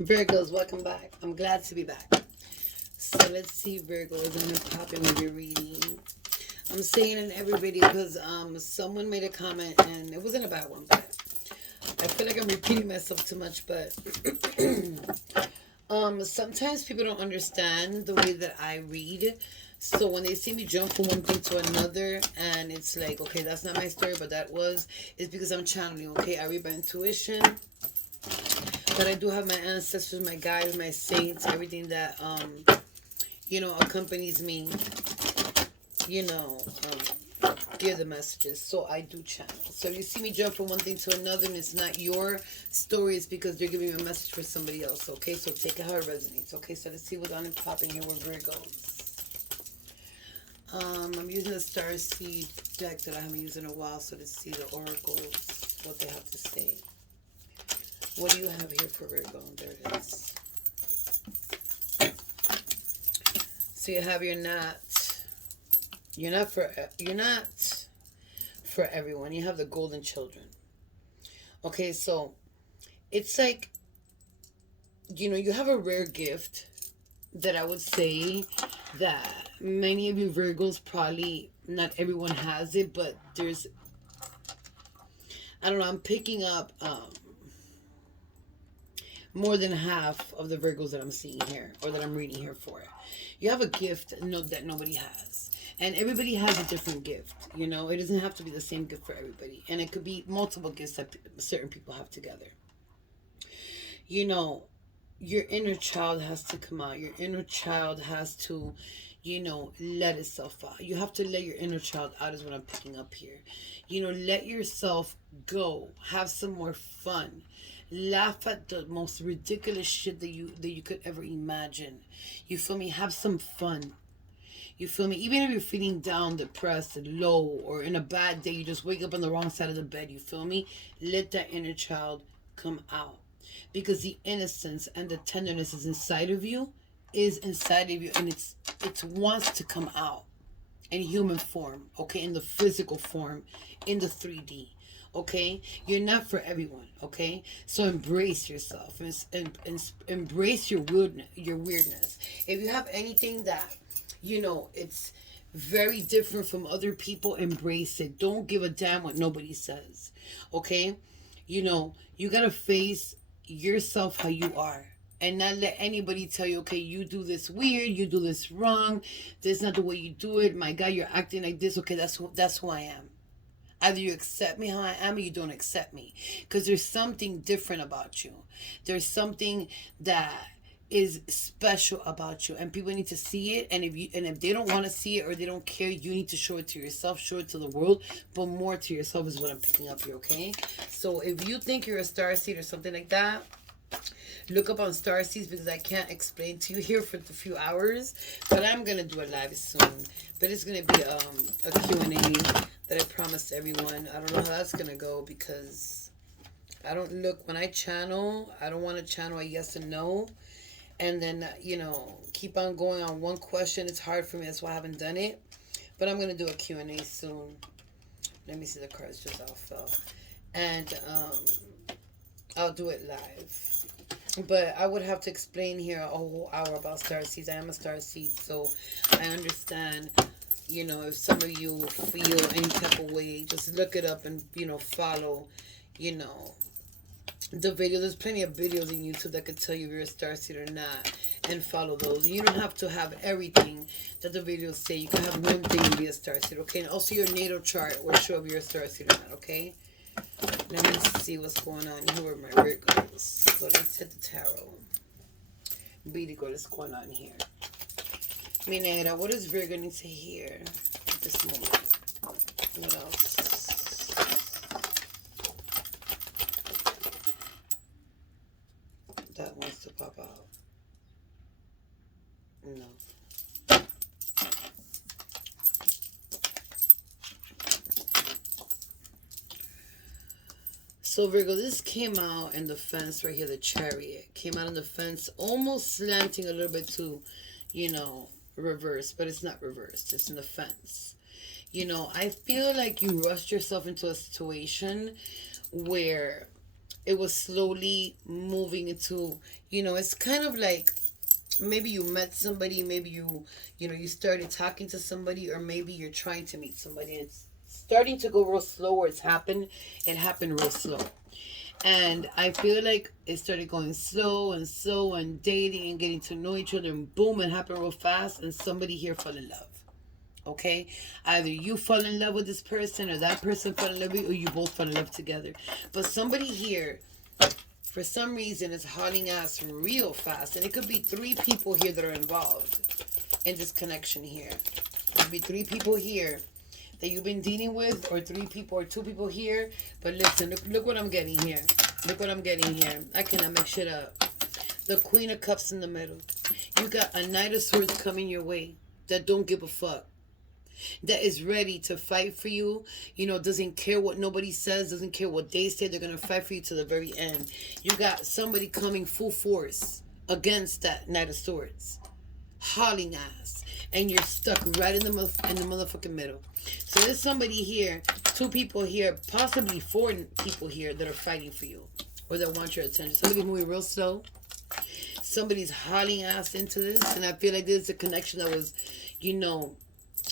Virgos, welcome back. I'm glad to be back. So let's see, Virgos. I'm gonna pop in with your reading. I'm saying in every video because someone made a comment and it wasn't a bad one, but I feel like I'm repeating myself too much. But sometimes people don't understand the way that I read. So when they see me jump from one thing to another, and it's like, okay, that's not my story, but that was, it's because I'm channeling. Okay, I read by intuition, but I do have my ancestors, my guides, my saints, everything that accompanies me. You know, give the messages. So I do channel. So if you see me jump from one thing to another, and it's not your story, it's because they're giving me a message for somebody else. Okay, so take it how it resonates. Okay, so let's see what's on and popping here with Virgos. I'm using a star seed deck that I haven't used in a while, so let's see the oracles, what they have to say. What do you have here for Virgo? There it is. So you have you're not for everyone. You have the golden children. Okay, so it's like, you have a rare gift that I would say that many of you Virgos probably not everyone has it, but there's, I don't know, I'm picking up more than half of the Virgos that I'm seeing here or that I'm reading here for. You have a gift that nobody has. And everybody has a different gift. It doesn't have to be the same gift for everybody. And it could be multiple gifts that certain people have together. You know, your inner child has to come out. Your inner child has to, let itself out. You have to let your inner child out, is what I'm picking up here. Let yourself go. Have some more fun. Laugh at the most ridiculous shit that you could ever imagine. You feel me? Have some fun. You feel me? Even if you're feeling down, depressed, low, or in a bad day, you just wake up on the wrong side of the bed. You feel me? Let that inner child come out, because the innocence and the tenderness is inside of you, and it wants to come out in human form, okay, in the physical form, in the 3D. Okay, you're not for everyone. Okay, so embrace yourself and embrace your weirdness. If you have anything that it's very different from other people, embrace it. Don't give a damn what nobody says. Okay, you gotta face yourself how you are, and not let anybody tell you, okay, you do this weird, you do this wrong, this is not the way you do it, my God, you're acting like this. Okay, that's who I am. Either you accept me how I am, or you don't accept me, because there's something different about you. There's something that is special about you, and people need to see it. And if they don't want to see it, or they don't care, you need to show it to yourself, show it to the world, but more to yourself is what I'm picking up here. Okay, so if you think you're a star seed or something like that, look up on star seeds, because I can't explain to you here for a few hours, but I'm gonna do a live soon. But it's gonna be a Q&A that I promised everyone. I don't know how that's gonna go, because I don't look, when I channel, I don't want to channel a yes and no, and then keep on going on one question. It's hard for me, that's why I haven't done it. But I'm gonna do a Q&A soon. Let me see, the cards just all fell, and I'll do it live. But I would have to explain here a whole hour about star seeds. I am a star seed, so I understand. If some of you feel any type of way, just look it up and follow. You know, the video. There's plenty of videos in YouTube that could tell you if you're a star seed or not, and follow those. You don't have to have everything that the videos say. You can have one thing and be a star seed, okay? And also your natal chart will show if you're a star seed or not, okay? Let me see what's going on here with my Virgos. So let's hit the tarot. Beauty, what's going on here? Minera, what does Virgo need to hear at this moment? What else? That wants to pop out. No. So Virgo, this came out in the fence right here, the Chariot. Came out in the fence, almost slanting a little bit to, reverse, but it's not reversed. It's in the fence. I feel like you rushed yourself into a situation where it was slowly moving into, it's kind of like maybe you met somebody, maybe you started talking to somebody, or maybe you're trying to meet somebody. It's starting to go real slow, or it happened real slow. And I feel like it started going slow and slow and dating and getting to know each other, and boom, it happened real fast, and somebody here fell in love. Okay, either you fall in love with this person, or that person fell in love with you, or you both fell in love together. But somebody here, for some reason, is hauling ass real fast, and it could be three people here that are involved in this connection here. There could be three people here that you've been dealing with, or three people, or two people here. But listen, look what I'm getting here. Look what I'm getting here. I cannot make shit up. The Queen of Cups in the middle. You got a Knight of Swords coming your way that don't give a fuck, that is ready to fight for you, doesn't care what nobody says, doesn't care what they say, they're going to fight for you to the very end. You got somebody coming full force against that Knight of Swords, hauling ass, and you're stuck right in the motherfucking middle. So there's somebody here, two people here, possibly four people here that are fighting for you, or that want your attention. Somebody's moving real slow. Somebody's hauling ass into this, and I feel like there's a connection that was,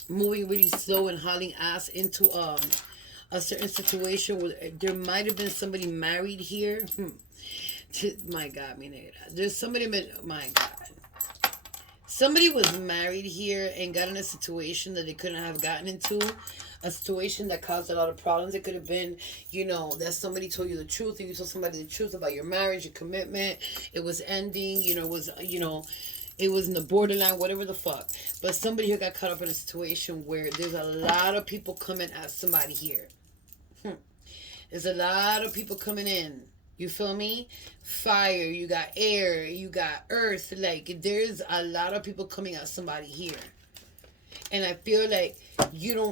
moving really slow and hauling ass into a certain situation where there might have been somebody married here. My God, mi negra. There's somebody, my God. Somebody was married here and got in a situation that they couldn't have gotten into. A situation that caused a lot of problems. It could have been, that somebody told you the truth, or you told somebody the truth about your marriage, your commitment. It was ending, it was in the borderline, whatever the fuck. But somebody here got caught up in a situation where there's a lot of people coming at somebody here. There's a lot of people coming in. You feel me? Fire, you got air, you got earth. Like, there's a lot of people coming at somebody here. And I feel like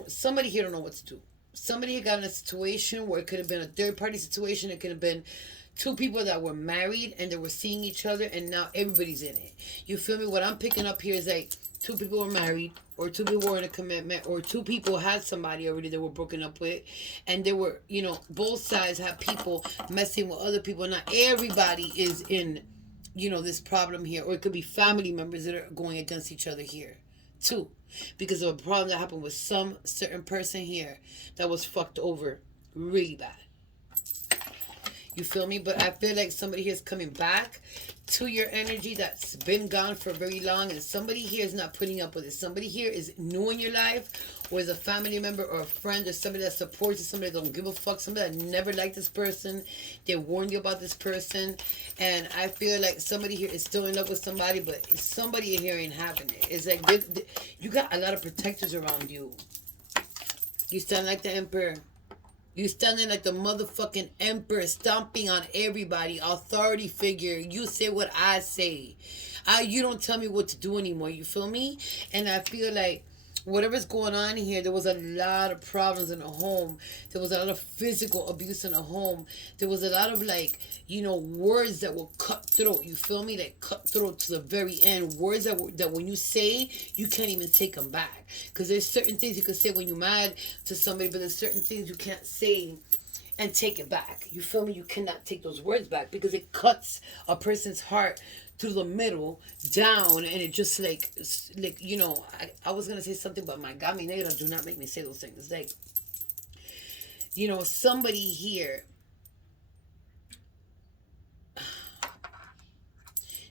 somebody here don't know what to do. Somebody here got in a situation where it could have been a third party situation. It could have been two people that were married and they were seeing each other, and now everybody's in it. You feel me? What I'm picking up here is like two people were married, or two people were in a commitment, or two people had somebody already they were broken up with, and they were, both sides have people messing with other people. Not everybody is in, this problem here, or it could be family members that are going against each other here too, because of a problem that happened with some certain person here that was fucked over really bad. You feel me? But I feel like somebody here is coming back to your energy that's been gone for very long, and somebody here is not putting up with it. Somebody here is new in your life, or is a family member or a friend, or somebody that supports you, somebody that don't give a fuck, somebody that never liked this person. They warned you about this person, and I feel like somebody here is still in love with somebody, but somebody in here ain't having it. It's like you got a lot of protectors around you. You sound like the Emperor. You standing like the motherfucking emperor, stomping on everybody, authority figure. You say what I say. You don't tell me what to do anymore. You feel me? And I feel like whatever's going on here, there was a lot of problems in the home. There was a lot of physical abuse in the home. There was a lot of words that will cut throat. You feel me? Like cut throat to the very end. Words that when you say, you can't even take them back. Because there's certain things you can say when you're mad to somebody, but there's certain things you can't say and take it back. You feel me? You cannot take those words back because it cuts a person's heart through the middle down, and it just I was gonna say something, but my God, mi negra, do not make me say those things. Like, somebody here,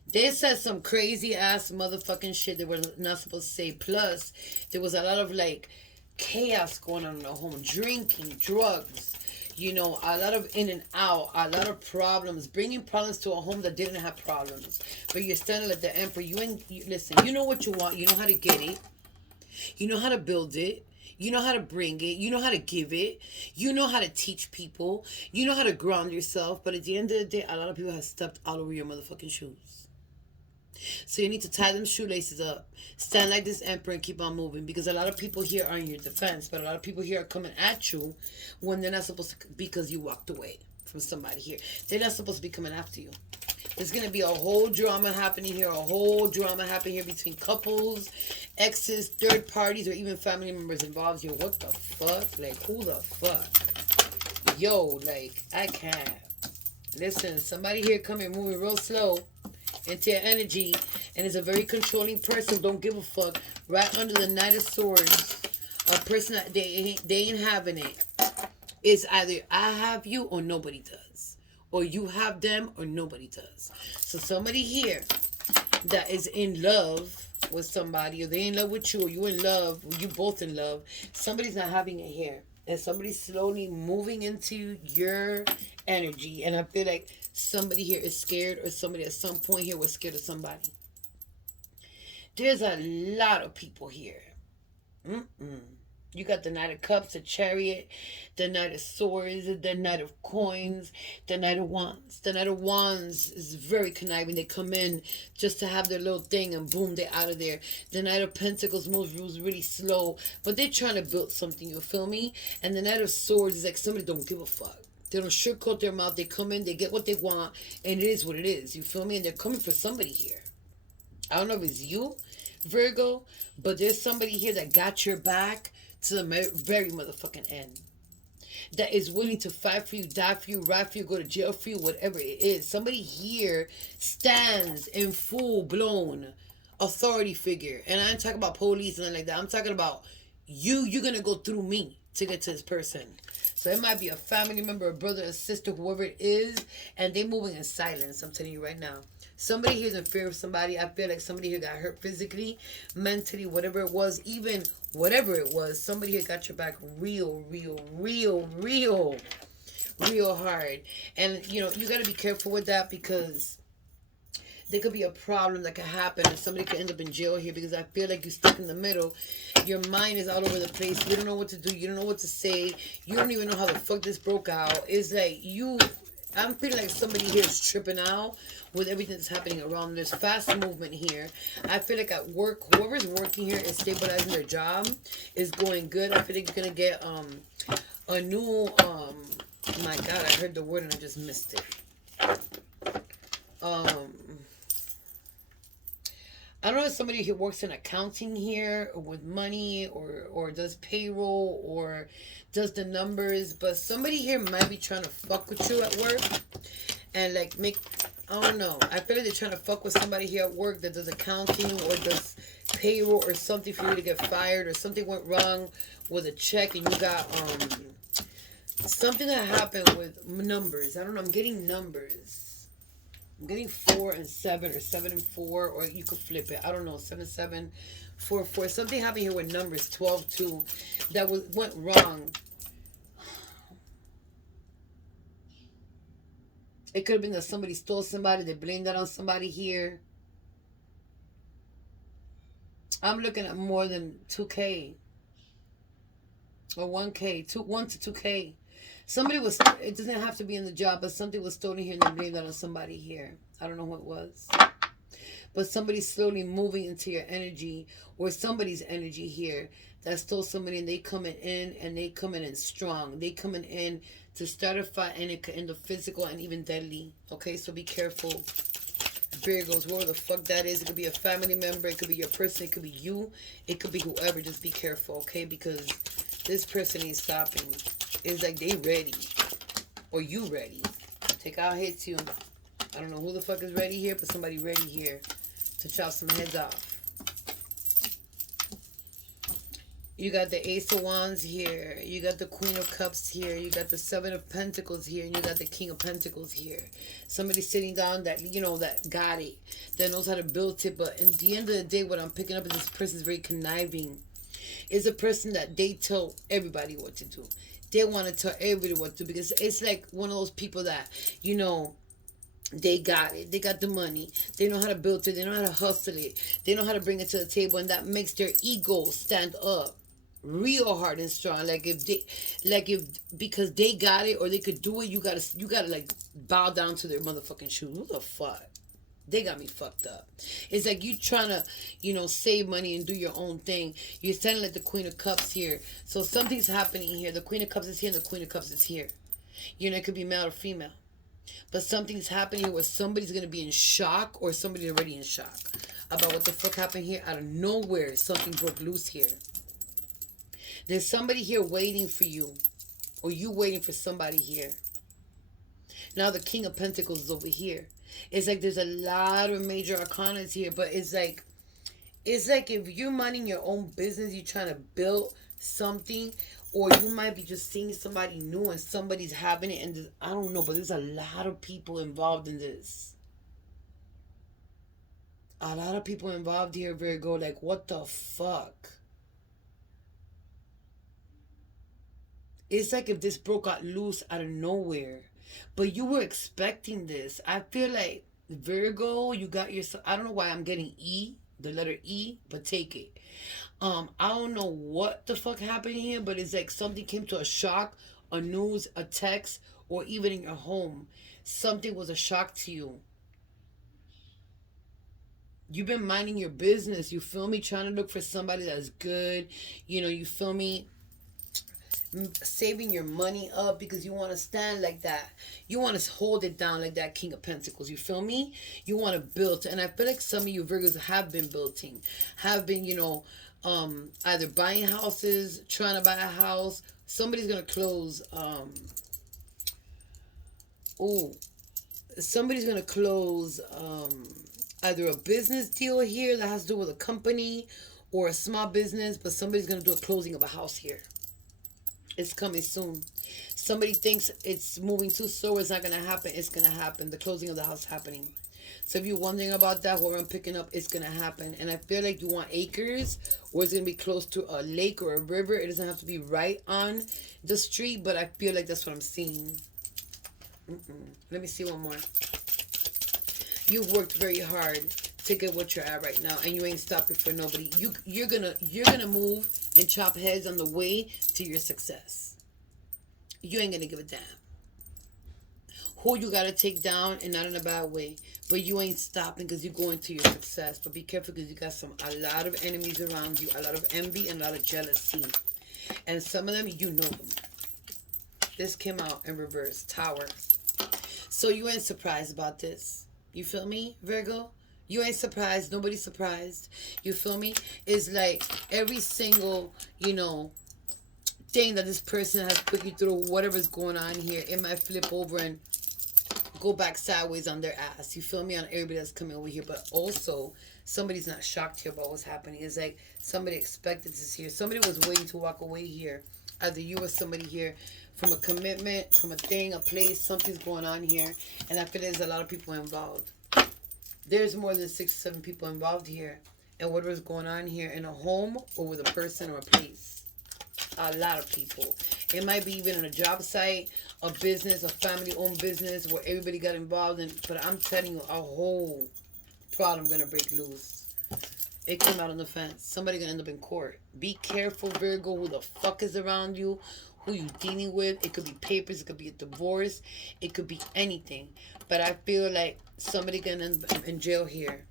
they said some crazy ass motherfucking shit they were not supposed to say. Plus, there was a lot of chaos going on in the home, drinking, drugs. A lot of in and out, a lot of problems, bringing problems to a home that didn't have problems. But you're standing like the emperor. Listen, you know what you want. You know how to get it. You know how to build it. You know how to bring it. You know how to give it. You know how to teach people. You know how to ground yourself. But at the end of the day, a lot of people have stepped all over your motherfucking shoes. So you need to tie them shoelaces up, stand like this emperor, and keep on moving. Because a lot of people here are in your defense, but a lot of people here are coming at you when they're not supposed to, because you walked away from somebody here. They're not supposed to be coming after you. There's going to be a whole drama happening here, between couples, exes, third parties, or even family members involved. Yo, what the fuck? Like, who the fuck? Yo, I can't. Listen, somebody here coming moving real slow into your energy, and is a very controlling person. Don't give a fuck. Right under the Knight of Swords, a person that they ain't having it. It's either I have you or nobody does, or you have them or nobody does. So somebody here that is in love with somebody, or they in love with you, or you in love, or you both in love. Somebody's not having it here, and somebody's slowly moving into your energy. And I feel like somebody here is scared, or somebody at some point here was scared of somebody. There's a lot of people here. Mm-mm. You got the Knight of Cups, the Chariot, the Knight of Swords, the Knight of Coins, the Knight of Wands. The Knight of Wands is very conniving. They come in just to have their little thing, and boom, they're out of there. The Knight of Pentacles moves really slow, but they're trying to build something, you feel me? And the Knight of Swords is like somebody don't give a fuck. They don't sugarcoat their mouth. They come in, they get what they want, and it is what it is, you feel me? And they're coming for somebody here. I don't know if it's you, Virgo, but there's somebody here that got your back to the very motherfucking end. That is willing to fight for you, die for you, ride for you, go to jail for you, whatever it is. Somebody here stands in full blown authority figure. And I ain't talking about police and nothing like that. I'm talking about you're gonna go through me to get to this person. So it might be a family member, a brother, a sister, whoever it is, and they moving in silence. I'm telling you right now. Somebody here's in fear of somebody. I feel like somebody here got hurt physically, mentally, whatever it was, even whatever it was. Somebody here got your back real hard. And, you know, you got to be careful with that, because there could be a problem that could happen, and somebody could end up in jail here, because I feel like you're stuck in the middle. Your mind is all over the place. You don't know what to do. You don't know what to say. You don't even know how the fuck this broke out. It's like I'm feeling like somebody here is tripping out with everything that's happening around. There's fast movement here. I feel like at work, whoever's working here is stabilizing their job, is going good. I feel like you're gonna get a new my god, I heard the word and I just missed it. I don't know if somebody who works in accounting here, or with money, or does payroll, or does the numbers, but somebody here might be trying to fuck with you at work, and like I don't know. I feel like they're trying to fuck with somebody here at work that does accounting or does payroll or something for you to get fired, or something went wrong with a check and you got something that happened with numbers. I don't know. I'm getting numbers. I'm getting 4 and 7, or 7 and 4, or you could flip it. I don't know. 7, 7, 4, 4. Something happened here with numbers. 12, 2. That went wrong. It could have been that somebody stole somebody. They blamed that on somebody here. I'm looking at more than 2K. Or 1K. 1 to 2K. Somebody was, it doesn't have to be in the job, but something was stolen here and they blamed that on somebody here. I don't know who it was. But somebody's slowly moving into your energy, or somebody's energy here that stole somebody, and they coming in, and they coming in strong. They coming in to start a fight, and it could end up physical and even deadly. Okay, so be careful. Virgos, whoever the fuck that is. It could be a family member. It could be your person. It could be you. It could be whoever. Just be careful, okay? Because this person ain't stopping. It's like they ready. Or you ready. Take out hits you. I don't know who the fuck is ready here, but somebody ready here to chop some heads off. You got the Ace of Wands here. You got the Queen of Cups here. You got the Seven of Pentacles here. And you got the King of Pentacles here. Somebody sitting down that, you know, that got it. That knows how to build it. But at the end of the day, what I'm picking up is this person is very conniving. Is a person that they tell everybody what to do. They want to tell everybody what to do. Because it's like one of those people that, you know, they got it. They got the money. They know how to build it. They know how to hustle it. They know how to bring it to the table. And that makes their ego stand up real hard and strong. Because they got it or they could do it, you gotta like bow down to their motherfucking shoes. Who the fuck? They got me fucked up. It's like you trying to, you know, save money and do your own thing. You're standing like the Queen of Cups here. So something's happening here. The Queen of Cups is here and the Queen of Cups is here. You know, it could be male or female. But something's happening here where somebody's going to be in shock, or somebody's already in shock about what the fuck happened here. Out of nowhere, something broke loose here. There's somebody here waiting for you, or you waiting for somebody here. Now the King of Pentacles is over here. It's like there's a lot of major arcanas here, but it's like if you're minding your own business, you're trying to build something, or you might be just seeing somebody new and somebody's having it, and I don't know, but there's a lot of people involved in this. A lot of people involved here, Virgo. Like, what the fuck? It's like if this broke out loose out of nowhere. But you were expecting this. I feel like Virgo, you got yourself. I don't know why I'm getting E, the letter E, but take it. I don't know what the fuck happened here, but it's like something came to a shock, a news, a text, or even in your home. Something was a shock to you. You've been minding your business, you feel me? Trying to look for somebody that's good. You feel me? Saving your money up because you want to stand like that. You want to hold it down like that King of Pentacles. You feel me? You want to build. And I feel like some of you Virgos have been building, have been, either buying houses, trying to buy a house. Somebody's going to close. Oh, somebody's going to close either a business deal here that has to do with a company or a small business, but somebody's going to do a closing of a house here. It's coming soon. Somebody thinks it's moving too slow. It's not going to happen. It's going to happen. The closing of the house happening. So if you're wondering about that, what I'm picking up, it's going to happen. And I feel like you want acres, or it's going to be close to a lake or a river. It doesn't have to be right on the street, but I feel like that's what I'm seeing. Let me see one more. You've worked very hard to get what you're at right now, and you ain't stopping for nobody. You're gonna move and chop heads on the way to your success. You ain't gonna give a damn who you gotta take down, and not in a bad way, but you ain't stopping because you're going to your success. But be careful because you got a lot of enemies around you, a lot of envy and a lot of jealousy, and some of them you know them. This came out in reverse, Tower. So you ain't surprised about this. You feel me, Virgo? You ain't surprised. Nobody's surprised. You feel me? It's like every single, thing that this person has put you through, whatever's going on here, it might flip over and go back sideways on their ass. You feel me? On everybody that's coming over here. But also, somebody's not shocked here about what's happening. It's like somebody expected this here. Somebody was waiting to walk away here. Either you or somebody here, from a commitment, from a thing, a place, something's going on here. And I feel there's a lot of people involved. There's more than 6 or 7 people involved here. And whatever's going on here in a home or with a person or a place. A lot of people. It might be even in a job site, a business, a family-owned business where everybody got involved in. But I'm telling you, a whole problem gonna break loose. It came out on the fence. Somebody gonna end up in court. Be careful, Virgo, who the fuck is around you, who you dealing with. It could be papers, it could be a divorce, it could be anything. But I feel like somebody gonna end up in jail here.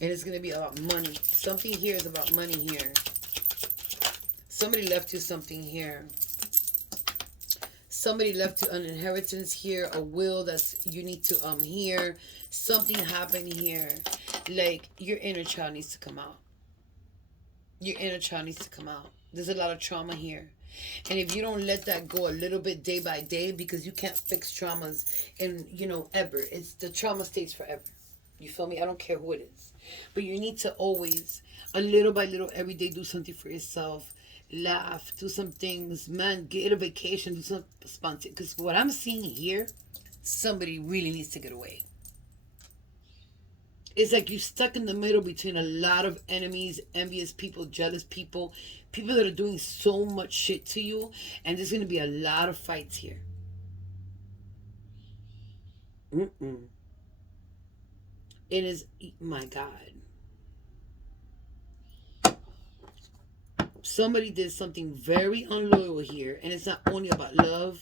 And it's gonna be about money. Something here is about money here. Somebody left you something here. Somebody left you an inheritance here, a will that's you need to hear. Something happened here. Like your inner child needs to come out. Your inner child needs to come out. There's a lot of trauma here. And if you don't let that go a little bit day by day, because you can't fix traumas and ever. It's the trauma stays forever. You feel me? I don't care who it is. But you need to always, a little by little, every day do something for yourself. Laugh, do some things, man, get a vacation, do something spontaneous. Because what I'm seeing here, somebody really needs to get away. It's like you're stuck in the middle between a lot of enemies, envious people, jealous people, people that are doing so much shit to you, and there's going to be a lot of fights here. It is, my God. Somebody did something very unloyal here, and it's not only about love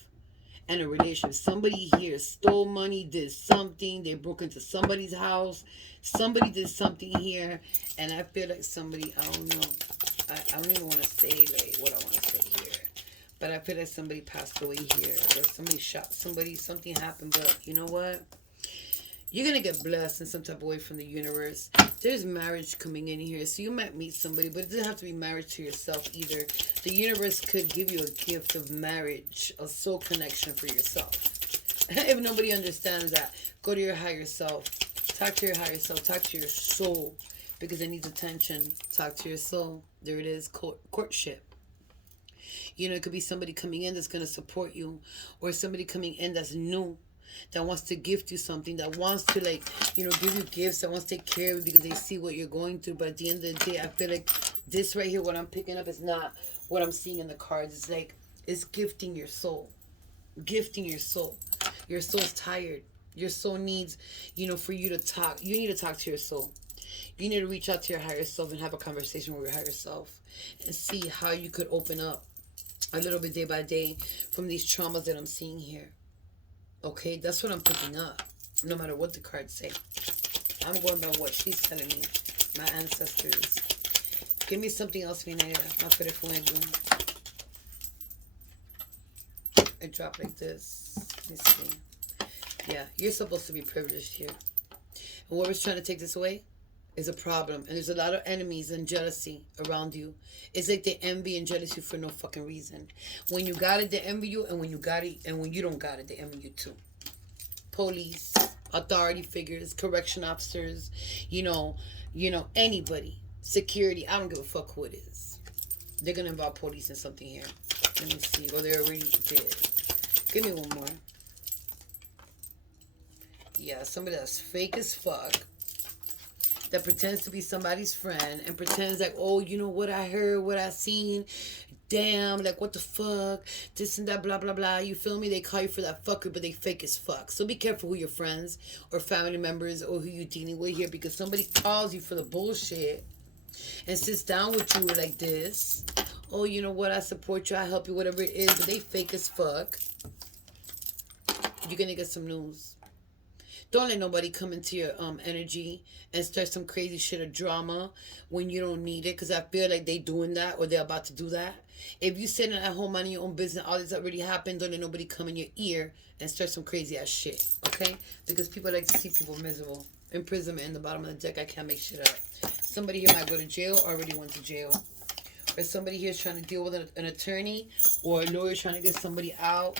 and a relationship. Somebody here stole money, did something, they broke into somebody's house, somebody did something here, and I feel like somebody, I don't know, I don't even want to say like what I want to say here, but I feel like somebody passed away here, or somebody shot somebody, something happened, but you know what? You're going to get blessed in some type of way from the universe. There's marriage coming in here. So you might meet somebody, but it doesn't have to be marriage to yourself either. The universe could give you a gift of marriage, a soul connection for yourself. If nobody understands that, go to your higher self. Talk to your higher self. Talk to your soul because it needs attention. Talk to your soul. There it is. Courtship. You know, it could be somebody coming in that's going to support you, or somebody coming in that's new, that wants to gift you something, that wants to, like, you know, give you gifts, that wants to take care of you because they see what you're going through. But at the end of the day, I feel like this right here, what I'm picking up, is not what I'm seeing in the cards. It's like, it's gifting your soul. Gifting your soul. Your soul's tired. Your soul needs, you know, for you to talk. You need to talk to your soul. You need to reach out to your higher self and have a conversation with your higher self and see how you could open up a little bit day by day from these traumas that I'm seeing here. Okay, that's what I'm picking up. No matter what the cards say, I'm going by what she's telling me. My ancestors. Give me something else, mi negra. Más para fuego. It dropped like this. Let me see. Yeah, you're supposed to be privileged here. And whoever's trying to take this away is a problem. And there's a lot of enemies and jealousy around you. It's like they envy and jealous you for no fucking reason. When you got it, they envy you. And when you got it, and when you don't got it, they envy you too. Police, authority figures, correction officers, you know, anybody. Security, I don't give a fuck who it is. They're going to involve police in something here. Let me see. Or they already did. Give me one more. Yeah, somebody that's fake as fuck, that pretends to be somebody's friend and pretends like, oh, you know what I heard, what I seen, damn, like what the fuck, this and that, blah, blah, blah. You feel me? They call you for that fucker, but they fake as fuck. So be careful who your friends or family members or who you dealing with here, because somebody calls you for the bullshit and sits down with you like this. Oh, you know what? I support you. I help you, whatever it is, but they fake as fuck. You're going to get some news. Don't let nobody come into your energy and start some crazy shit or drama when you don't need it, because I feel like they doing that or they're about to do that. If you sitting at home minding your own business, all this already happened, don't let nobody come in your ear and start some crazy ass shit, okay? Because people like to see people miserable. Imprisonment in the bottom of the deck. I can't make shit up. Somebody here might go to jail or already went to jail. Or somebody here is trying to deal with an attorney or a lawyer trying to get somebody out.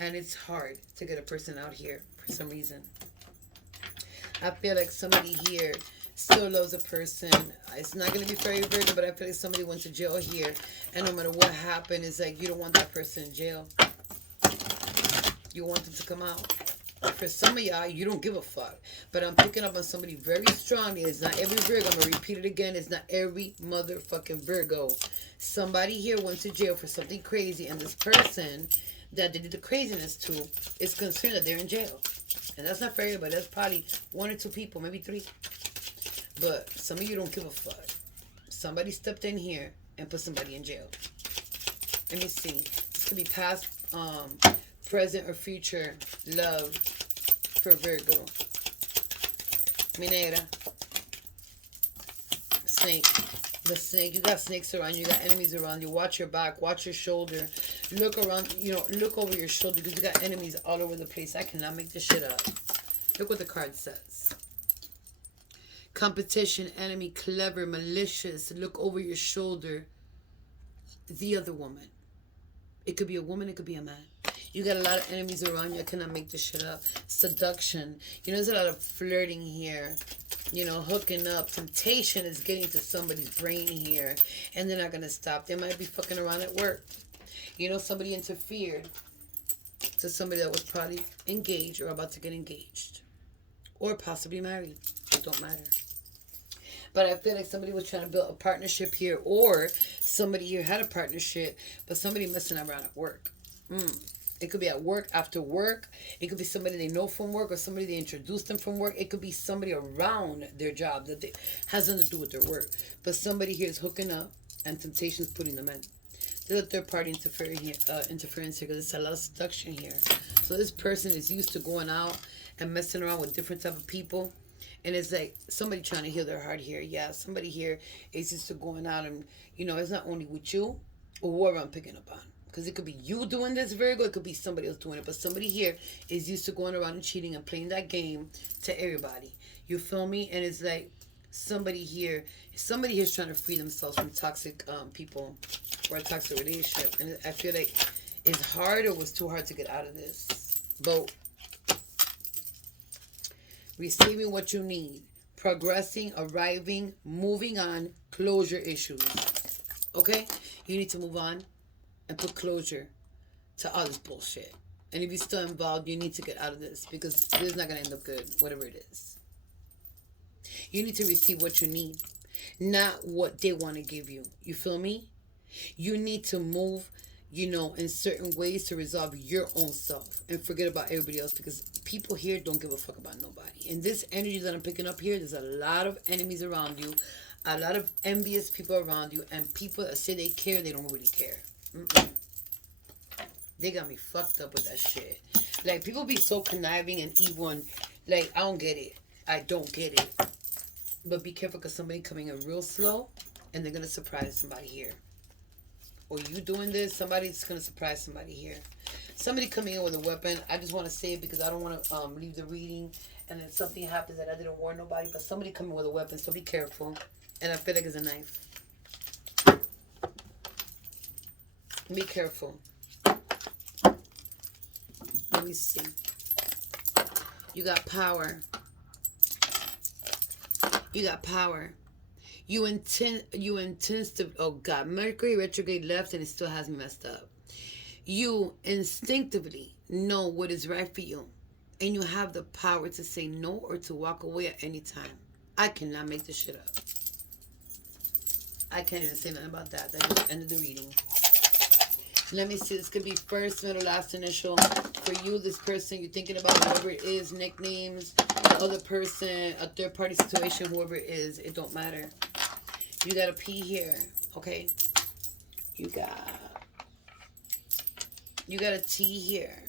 And it's hard to get a person out here for some reason. I feel like somebody here still loves a person. It's not going to be very Virgo, but I feel like somebody went to jail here. And no matter what happened, it's like you don't want that person in jail. You want them to come out. For some of y'all, you don't give a fuck. But I'm picking up on somebody very strongly. It's not every Virgo. I'm going to repeat it again. It's not every motherfucking Virgo. Somebody here went to jail for something crazy. And this person that they did the craziness to is concerned that they're in jail. And that's not for everybody. That's probably 1 or 2 people, maybe 3. But some of you don't give a fuck. Somebody stepped in here and put somebody in jail. Let me see. This could be past, present, or future love for Virgo. Minera. Snake. The snake. You got snakes around you. You got enemies around you. Watch your back. Watch your shoulder. Look around. Look over your shoulder because you got enemies all over the place. I cannot make this shit up. Look what the card says. Competition, enemy, clever, malicious. Look over your shoulder. The other woman. It could be a woman. It could be a man. You got a lot of enemies around you. I cannot make this shit up. Seduction. There's a lot of flirting here. Hooking up. Temptation is getting to somebody's brain here. And they're not going to stop. They might be fucking around at work. Somebody interfered to somebody that was probably engaged or about to get engaged. Or possibly married. It don't matter. But I feel like somebody was trying to build a partnership here. Or somebody here had a partnership, but somebody messing around at work. It could be at work, after work. It could be somebody they know from work or somebody they introduced them from work. It could be somebody around their job that has nothing to do with their work. But somebody here is hooking up and temptation is putting them in. There's a third party interference here because there's a lot of seduction here. So this person is used to going out and messing around with different type of people. And it's like somebody trying to heal their heart here. Yeah, somebody here is used to going out and, it's not only with you or whoever I'm picking up on. Because it could be you doing this, Virgo. It could be somebody else doing it. But somebody here is used to going around and cheating and playing that game to everybody. You feel me? And it's like somebody here is trying to free themselves from toxic people or a toxic relationship. And I feel like it's hard or was too hard to get out of this boat. receiving what you need, progressing, arriving, moving on, closure issues. Okay? You need to move on and put closure to all this bullshit. And if you're still involved, you need to get out of this because this is not going to end up good, whatever it is. You need to receive what you need, not what they want to give you. You feel me? You need to move, in certain ways to resolve your own self and forget about everybody else because people here don't give a fuck about nobody. And this energy that I'm picking up here, there's a lot of enemies around you, a lot of envious people around you, and people that say they care, they don't really care. Mm-mm. They got me fucked up with that shit. Like, people be so conniving and evil and, like, I don't get it. I don't get it. But be careful because somebody coming in real slow and they're going to surprise somebody here. Or you doing this, somebody's going to surprise somebody here. Somebody coming in with a weapon. I just want to say it because I don't want to leave the reading and then something happens that I didn't warn nobody. But somebody coming with a weapon, so be careful. And I feel like it's a knife. Be careful. Let me see. You got power. You got power. You intend to, oh God, Mercury retrograde left and it still has me messed up. You instinctively know what is right for you. And you have the power to say no or to walk away at any time. I cannot make this shit up. I can't even say nothing about that. That just ended the reading. Let me see. This could be first, middle, last initial. For you, this person, you're thinking about whoever it is, nicknames, the other person, a third party situation, whoever it is, it don't matter. You got a P here, okay? You got a T here.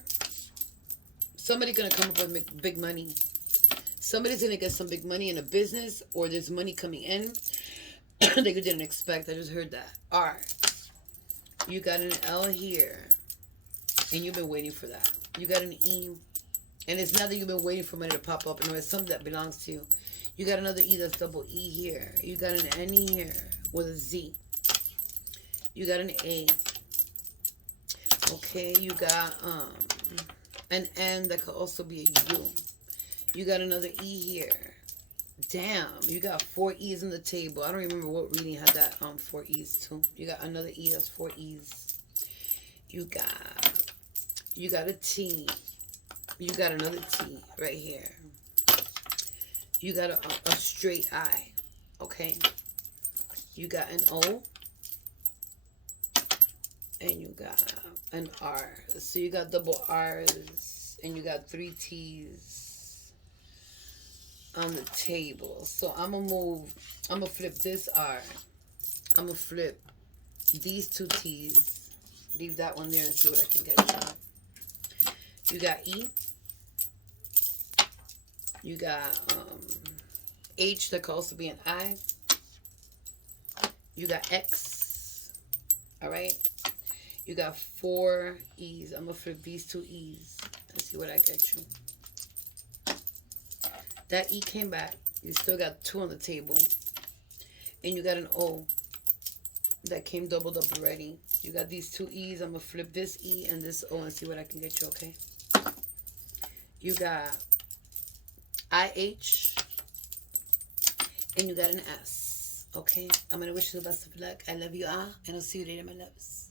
Somebody's going to come up with big money. Somebody's going to get some big money in a business or there's money coming in that you didn't expect. I just heard that. R. You got an L here. And you've been waiting for that. You got an E. And it's not that you've been waiting for money to pop up. No, it's something that belongs to you. You got another E that's double E here. You got an N here with a Z. You got an A. Okay, you got an N that could also be a U. You got another E here. Damn, you got 4 E's on the table. I don't remember what reading had that 4 E's too. You got another E that's 4 E's. You got a T. You got another T right here. You got a straight I. Okay. You got an O. And you got an R. So you got double R's. And you got 3 T's on the table. So I'm going to flip this R. I'm going to flip these 2 T's. Leave that one there and see what I can get. You got E. You got H that could also be an I. You got X. All right. You got 4 E's. I'm going to flip these 2 E's and see what I get you. That E came back. You still got 2 on the table. And you got an O that came doubled up already. You got these 2 E's. I'm going to flip this E and this O and see what I can get you, okay? You got IH. And you got an S. Okay? I'm going to wish you the best of luck. I love you all. And I'll see you later, my loves.